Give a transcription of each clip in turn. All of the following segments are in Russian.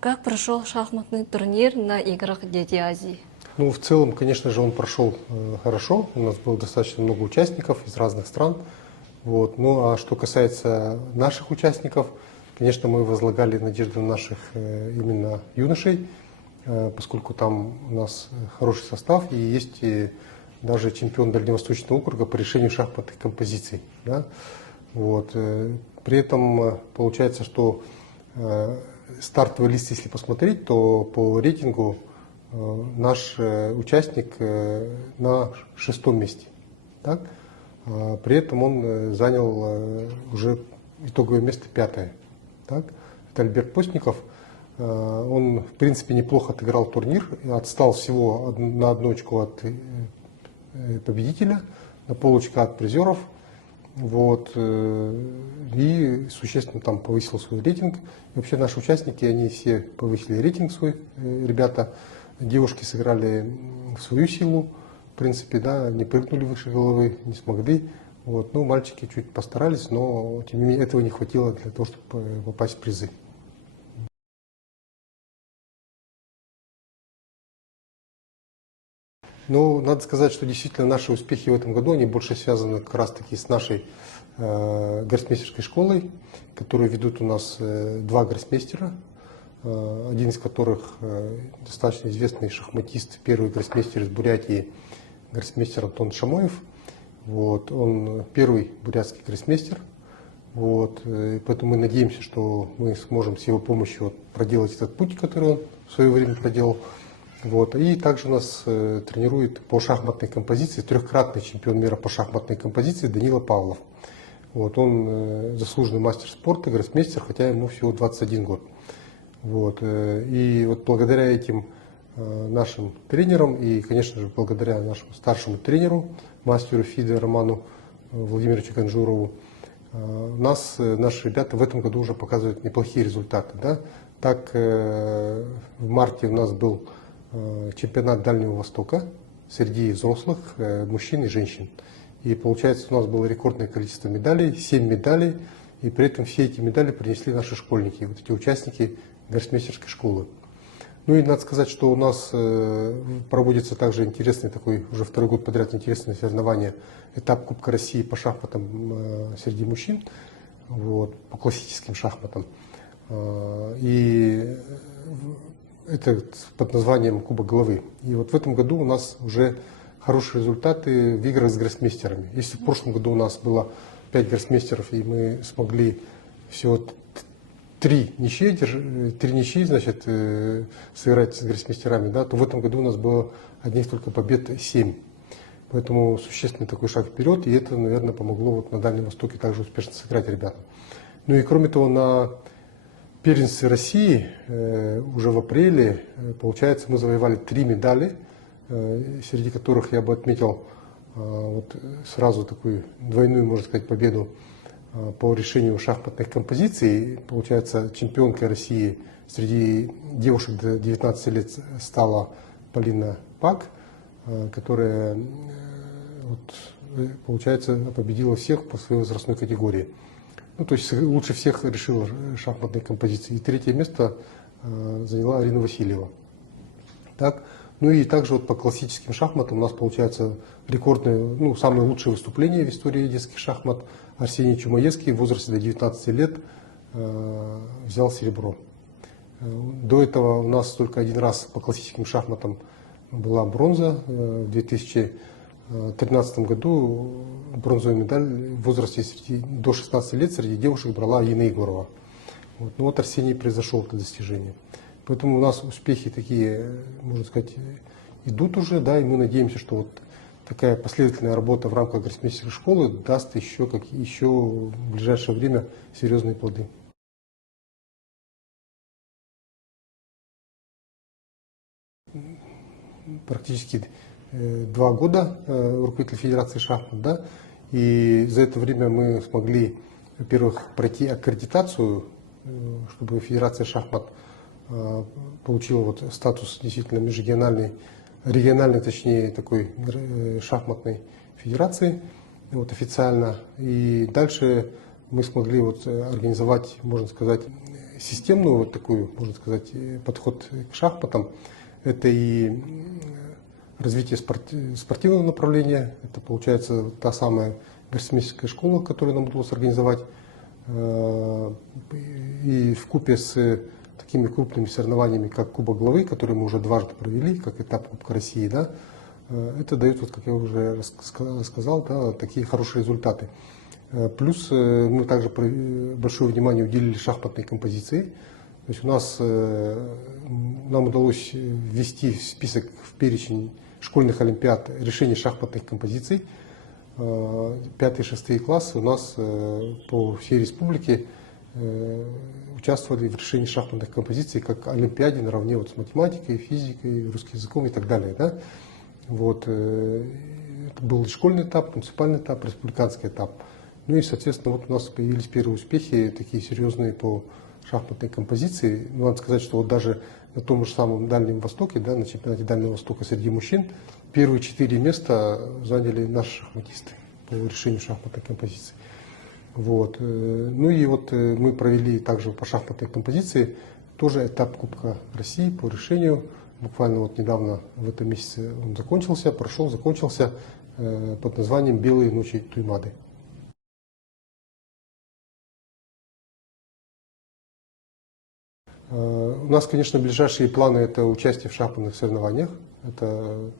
Как прошел шахматный турнир на играх Дети Азии? Ну, в целом, конечно же, он прошел хорошо. У нас было достаточно много участников из разных стран. Вот. Ну, а что касается наших участников, конечно, мы возлагали надежды на наших именно юношей, поскольку там у нас хороший состав и есть даже чемпион Дальневосточного округа по решению шахматных композиций. Да? Вот. При этом получается, что стартовый лист, если посмотреть, то по рейтингу наш участник на 6-м месте. Так? При этом он занял уже итоговое место 5-е. Так? Это Альберт Постников. Он, в принципе, неплохо отыграл турнир, отстал всего на 1 очко от победителя, на полочка от призеров. Вот, и существенно там повысил свой рейтинг. И вообще наши участники, они все повысили рейтинг свой, ребята. Девушки сыграли в свою силу, в принципе, да, не прыгнули выше головы, не смогли. Вот, ну, мальчики чуть постарались, но тем не менее этого не хватило для того, чтобы попасть в призы. Ну, надо сказать, что действительно наши успехи в этом году, они больше связаны как раз-таки с нашей гроссмейстерской школой, которую ведут у нас 2 гроссмейстера, один из которых достаточно известный шахматист, первый гроссмейстер из Бурятии, гроссмейстер Антон Шамоев. Вот, он первый бурятский гроссмейстер. Вот, поэтому мы надеемся, что мы сможем с его помощью проделать этот путь, который он в свое время проделал. Вот. И также у нас тренирует по шахматной композиции 3-кратный чемпион мира по шахматной композиции Данила Павлов. Вот. Он заслуженный мастер спорта, гроссмейстер, хотя ему всего 21 год. Вот. И вот благодаря этим нашим тренерам и, конечно же, благодаря нашему старшему тренеру, мастеру ФИДе Роману Владимировичу Канжурову, наши ребята в этом году уже показывают неплохие результаты. Да? Так, в марте у нас был чемпионат Дальнего Востока среди взрослых мужчин и женщин. И получается, у нас было рекордное количество медалей, 7 медалей, и при этом все эти медали принесли наши школьники, вот эти участники гроссмейстерской школы. Ну и надо сказать, что у нас проводится также интересный такой, уже 2-й год подряд интересное соревнование, этап Кубка России по шахматам среди мужчин, вот, по классическим шахматам. И это под названием Кубок Головы. И вот в этом году у нас уже хорошие результаты в играх с гроссмейстерами. Если в прошлом году у нас было 5 гроссмейстеров, и мы смогли всего 3 ничьи, значит, сыграть с гроссмейстерами, да, то в этом году у нас было одних только побед 7. Поэтому существенный такой шаг вперед, и это, наверное, помогло вот на Дальнем Востоке также успешно сыграть ребятам. Ну и кроме того, на первенстве России уже в апреле, получается, мы завоевали 3 медали, среди которых я бы отметил вот сразу такую двойную, можно сказать, победу по решению шахматных композиций. Получается, чемпионкой России среди девушек до 19 лет стала Полина Пак, которая, вот, получается, победила всех по своей возрастной категории. Ну, то есть лучше всех решила шахматные композиции. И 3-е место заняла Арина Васильева. Так. Ну и также вот по классическим шахматам у нас получается рекордное, ну, самое лучшее выступление в истории детских шахмат. Арсений Чумаевский в возрасте до 19 лет взял серебро. До этого у нас только 1 раз по классическим шахматам была бронза. В 2013 году бронзовую медаль в возрасте до 16 лет среди девушек брала Инна Егорова. Вот. Ну вот Арсений произошел это достижение. Поэтому у нас успехи такие, можно сказать, идут уже, да, и мы надеемся, что вот такая последовательная работа в рамках гроссмейстерской школы даст еще в ближайшее время серьезные плоды. Практически 2 года руководитель Федерации шахмат, да, и за это время мы смогли, во-первых, пройти аккредитацию, чтобы Федерация шахмат получила вот статус действительно региональной, точнее, такой шахматной федерации, вот, официально. И дальше мы смогли вот организовать, можно сказать, системную, вот такую, можно сказать, подход к шахматам. Это и развитие спортивного направления, это получается та самая гроссмейстерская школа, которую нам удалось организовать, и вкупе с такими крупными соревнованиями, как Кубок Главы, который мы уже дважды провели, как этап Кубка России, да, это дает, вот, как я уже сказал, да, такие хорошие результаты. Плюс мы также большое внимание уделили шахматной композиции. То есть у нас, нам удалось ввести в список, в перечень школьных олимпиад решение шахматных композиций. 5-6 классы у нас по всей республике участвовали в решении шахматных композиций как олимпиаде наравне вот с математикой, физикой, русским языком и так далее. Да? Вот. Это был школьный этап, муниципальный этап, республиканский этап. Ну и, соответственно, вот у нас появились первые успехи, такие серьезные по шахматной композиции. Но надо сказать, что вот даже на том же самом Дальнем Востоке, да, на чемпионате Дальнего Востока среди мужчин, первые 4 места заняли наши шахматисты по решению шахматной композиции. Вот. Ну и вот мы провели также по шахматной композиции тоже этап Кубка России по решению. Буквально вот недавно в этом месяце он закончился под названием «Белые ночи Туймады». У нас, конечно, ближайшие планы – это участие в шахматных соревнованиях. Это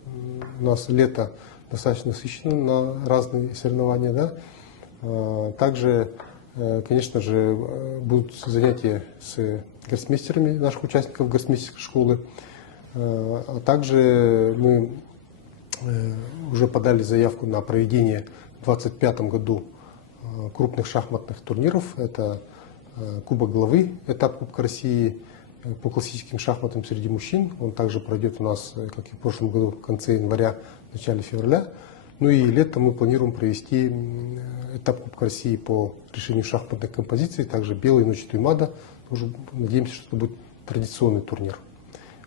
у нас лето достаточно насыщено на разные соревнования. Да? Также, конечно же, будут занятия с гроссмейстерами наших участников гроссмейстерской школы. А также мы уже подали заявку на проведение в 2025 году крупных шахматных турниров. Это Кубок Главы, этап Кубка России по классическим шахматам среди мужчин. Он также пройдет у нас, как и в прошлом году, в конце января, в начале февраля. Ну и летом мы планируем провести этап Кубка России по решению шахматных композиций, также «Белые ночи Туймада». Тоже надеемся, что это будет традиционный турнир.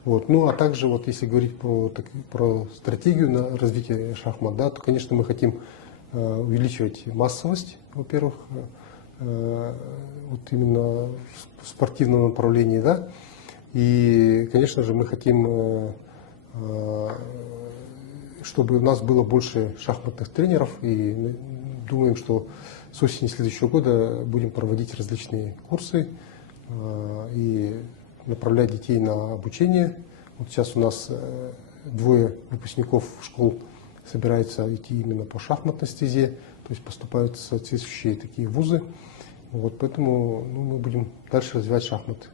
Вот. Ну а также, вот, если говорить про стратегию на развитие шахмат, да, то, конечно, мы хотим увеличивать массовость, во-первых, вот именно в спортивном направлении, да, и, конечно же, мы хотим, чтобы у нас было больше шахматных тренеров, и мы думаем, что с осени следующего года будем проводить различные курсы и направлять детей на обучение. Вот сейчас у нас 2 выпускников школ собираются идти именно по шахматной стезе, то есть поступают в соответствующие такие вузы. Вот, поэтому мы будем дальше развивать шахматы.